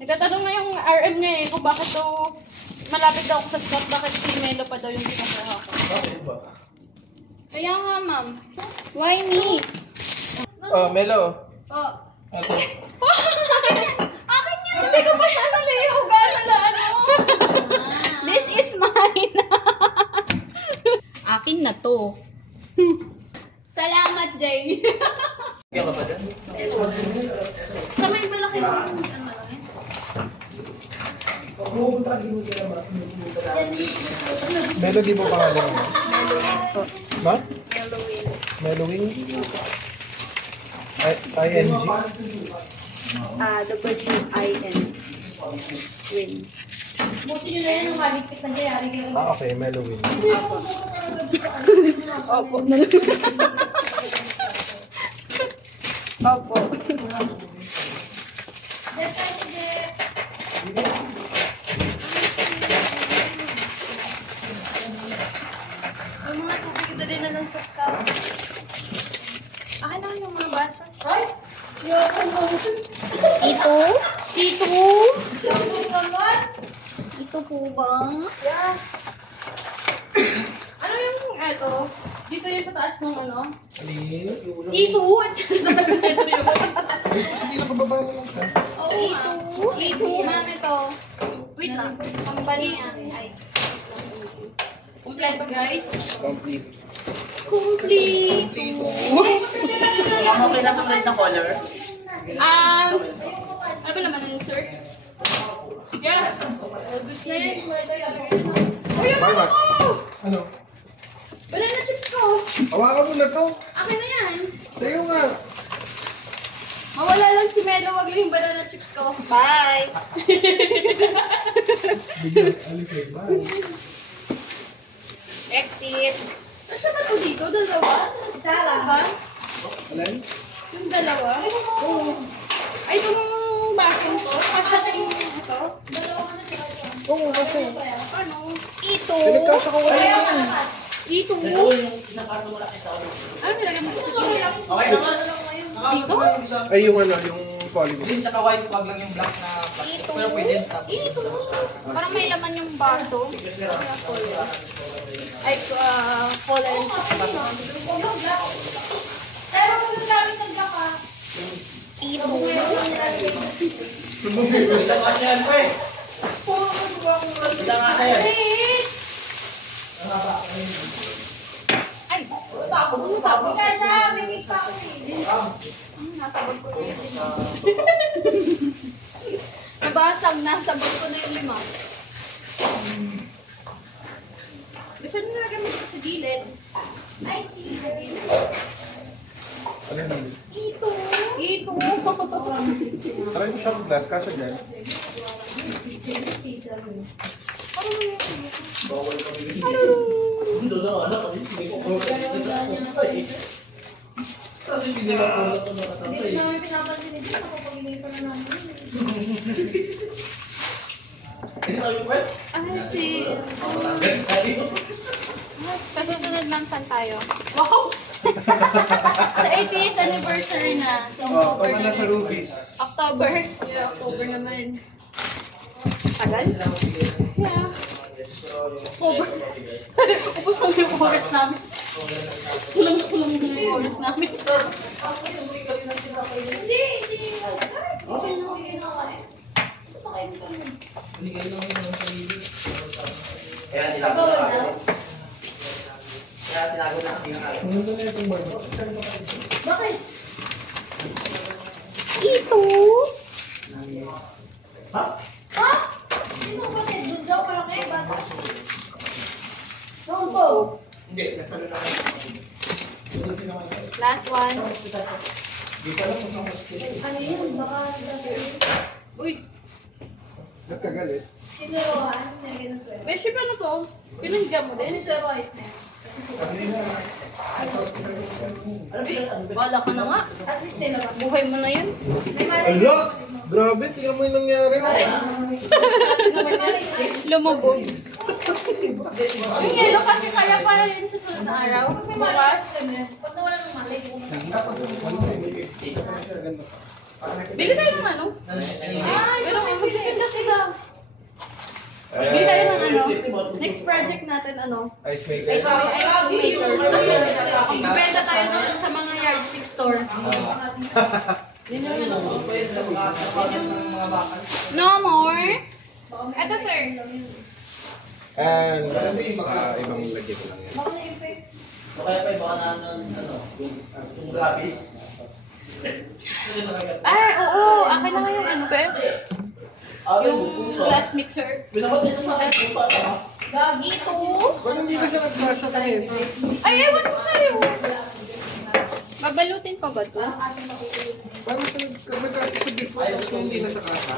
Nagtatanong nga yung RM niya eh kung bakit daw malapit daw ako sa slot, bakit si Melo pa daw yung kinukuha ko. Bakit ba? Kaya nga ma'am. Why me? Oh, Melo. Oh. Ito. Akin yan! Hindi ko pa yan nalihugan na ano. This is mine. Akin na to. Salamat, Jay. Kaya ka ba dyan? Sa may malaki ano lang yan? Melo, di mo pangalan mo? Mellowing po. Ba? Mellowing. Mellowing? I-N-G? W-I-N. Win. Ah, okay. Mellowing. Opo. Opo. Ang mga tubig dali na lang sa scout. Akin na yung mga baso. Ay! Ito? Ito? Ito po ba? Yeah. Ano yung ito? Dito yung sa taas ng ano? Alin? Ito! Tapos na ito yung Ay, hindi na kababa mo lang siya. Ito? Ito? Mami to. Wait lang. Kampanya. Ay. Kompleto guys. Complete. Complete. Okay lang ang red na color. Ano ba naman yung sir? Yeah. Goods na yun. Uy, yung ano Marmax. ko! Ano? Banana chips ko. Hawakan mo na to. Akin na yan. Sa'yo nga. Mawala lang si Melo. Wag lang yung banana chips ko. Bye. Bigyan. Alis eh. Bye. Exit. Saan ba ito dito? Dalawa? Saan si Sarah? Ha? Alin? Yung dalawa? Oo. Ay, itong basong to? Kasi yung ito? Oo, kasi. Ano? Ito? Pinagkasa ko wala naman. Ito? Isang karto mo lang isa. Ano nilagay mo? Okay naman. Dito? Ay, yung ano, yung polymer. Green tsaka white, wag lang yung black na plastic. Ito? Pero pwede. Ito? Parang may laman yung baso. Ay, color. Pero kung gamit ng gaka, Ito? Ito kasi yan, pre. Ito nga sa'yo. Ay! hindi ka siya, may cake pa ako eh. Nasabot ko na yung lima. Nabasag na, sabot ko na yung lima. Gusto nyo nalagyan mo sa gilid? I see. Alin na? Ito! Ito! Try mo shot glass. Kasha dyan. Hindi ko namin pinapansin dito, nakapagigay pa na namin. Ay, sa susunod ma'am, saan tayo? Wow! Sa 80th anniversary na. Sa Oh, October pag na nasa yun. Rubies. October? Yeah, October naman. Tagal? Yeah. October. Upos lang yung oras namin. Kulang na yung oras namin. Hindi, si... Okay na, okay na ako eh. Kaya tinago na ako. Kaya tinago na ako. Nandun na itong Marmax. Bakit? Ito? Ha? Ha? Sino ba din? Doon siya, malaki, bata. Saan to? Hindi, nasalo na ako. Last one. Ano yun? Baka... Uy! Nagkagalit. Sinirohan, nilagyan ng swero. Beshi, paano to? Pinangga mo Ano din? yung swero ayos na yan? Wala ka na nga. At least nila ba? Buhay mo na yun. May malay. Ala! Grabe, tingnan mo yung nangyari. Lumabog. Yung yellow kasi kaya pala yun sa sunod na araw. Bukas. Pag nawala ng malay, Bili tayo ng ano? Pero ang Bili tayo ng ano. Next project natin ano. Ice maker. Ice maker. Magbibenta tayo nun sa mga yardstick store. Yun yung ano. Yun yung... No more? Eto sir. And sa ibang lagay ko lang yan. Baka na-infect. O kaya pa baka namin ano, yung grabis. Ay, oo. Akin na nga yung ano ba? Yung glass mixer. Binabat nito sa akin, pusa ka. Gagi to. Ba't hindi na siya nag-flash up eh? Ay, ewan ko sa'yo. Babalutin pa ba to? Parang nag-flash before kasi hindi na siya kasa.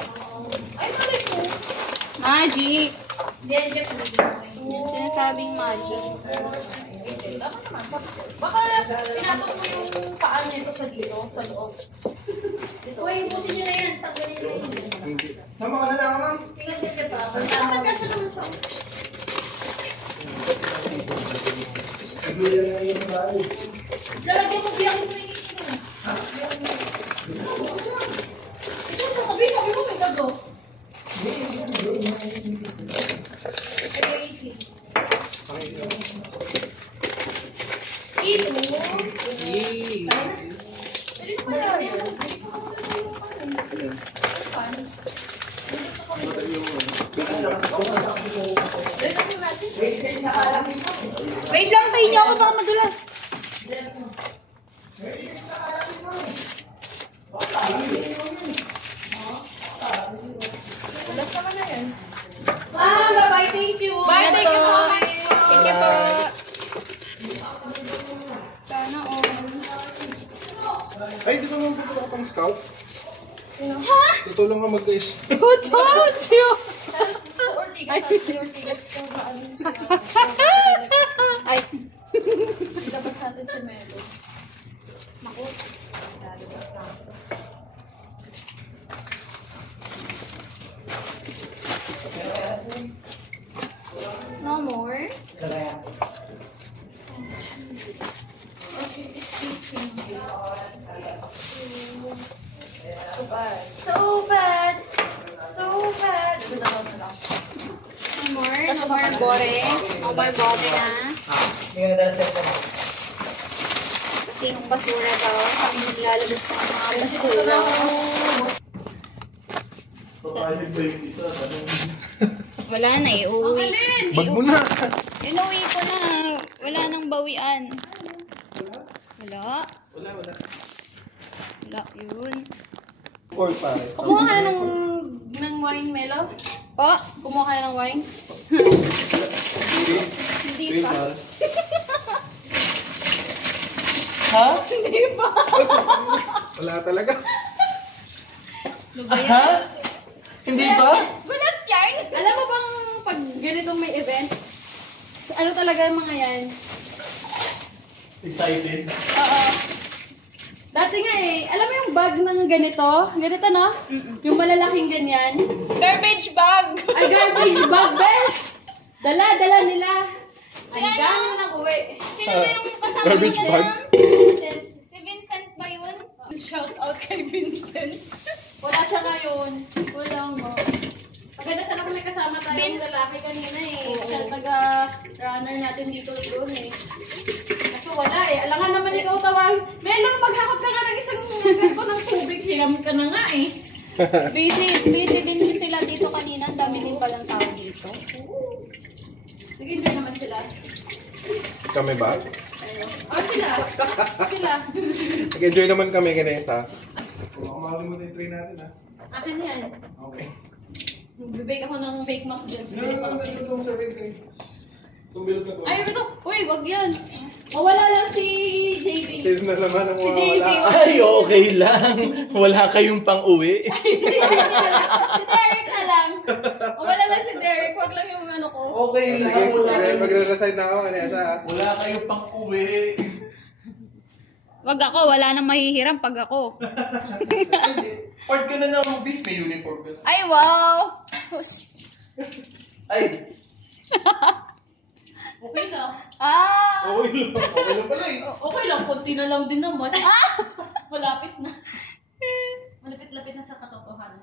Ay, mali ko. Magic. Diyan, Jeff. Yung sinasabing magic. Baka pinatok mo yung paa nito sa dito, sa loob. Uy, pusin nyo na yan. Tanggalin nyo yun. Hindi. Tama ka na lang, ma'am. Tingnan nyo dyan pa. Tanggal sa naman siya. Lalagyan mo biyak mo na yung ito mo, kabi, sabi mo may gago. Ito. Yes. Pwede ko pala yun. Wait lang, tayo niyo ako baka madulas. Alas naman na yan. Bye-bye, thank you. Bye, thank you so much. Thank you po. Sana all. Ay, di ba magpupunta ka pang scout? Ha? Tutulong ka mag-guys. Who told you? Sa Ortigas. Sa Ortigas. Ay, Labas natin si Melo. Naku. Lalabas na ako. No more? So bad. So bad. So bad. No more? No more bore? No more bore na? Hindi nga nadala sa ito. kasi yung basura daw, kami lalabas ng mga basura. Papayag ba yung isa? Wala na, iuwi. Bag mo na. Inuwi ko na. Wala nang bawian. Wala. Wala. Wala, yun. Or pare. Kumuha ka ng wine, Melo? Po, Kumuha ka ng wine? hindi pa. Ha? Wala talaga. Ano ba yan? Hindi ba? Gulat yan! Alam mo bang pag ganitong may event, ano talaga yung mga yan? Excited? Oo. Dati nga eh, alam mo yung bag ng ganito? Ganito no? Yung malalaking ganyan. Garbage bag! Ay, garbage bag, Ben! Dala nila. Ay, gano'n nang uwi. Sino ba yung kasama Garbage niya bag? lang? Si Vincent ba yun? Shout out kay Vincent. Wala siya ngayon. Wala nga. Maganda sana kung may kasama tayong Vince. lalaki kanina eh. Siya taga-runner natin dito doon eh. Kaso wala eh. Alangan naman ikaw tawag. Meron, maghakot ka nga ng isang ko ng tubig. Hiram ka na nga eh. Busy din sila dito kanina. Ang dami din palang tao dito. Sige, enjoy naman sila. Kami ba? Oh, sila. Sila. Nag-enjoy naman kami kanina. Kung makalimutan yung tray natin ha. Akin yan. Okay. Bibake ako ng fake mac dyan. Itong sarili kayo. Itong bilog na to. Ay, ito. Uy, wag yan. Mawala lang si JB. Save na naman ang Si JB. wala. Ay, okay lang. Wala kayong pang-uwi. Si Derek na lang. Mawala lang si Derek. Wag lang yung ano ko. Okay lang. Sige, magre-resign na ako. Kanesa. Wala kayong pang-uwi. Wag ako, wala nang mahihiram pag ako. Part ka na ng bis, may uniform ka. Ay, wow! Hush. Ay, Okay lang. Ah! Okay lang pala eh. Okay lang. Kunti na lang din naman. Malapit na. Malapit-lapit na sa katotohanan.